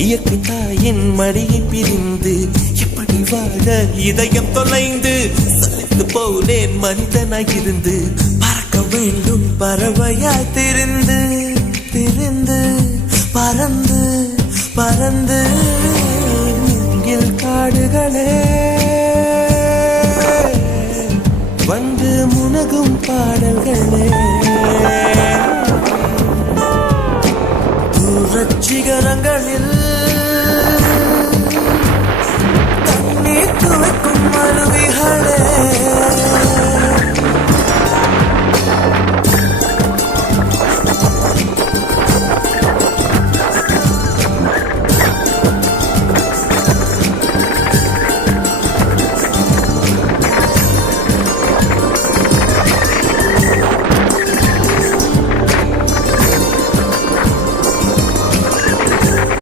இயற்கை தாயின் மடியை பிரிந்து எப்படி வாழ இதயம் தொலைந்து சலித்து போனேன் மனிதனாயிருந்து பறக்க வேண்டும் பறவையாய் திரிந்து திரிந்து பறந்து பறந்து மூங்கில் காடுகளே வந்து முனகும் பாடல்களே தூரச்சிகரங்களில் தண்ணீர் துவைக்கும் அருவிகளே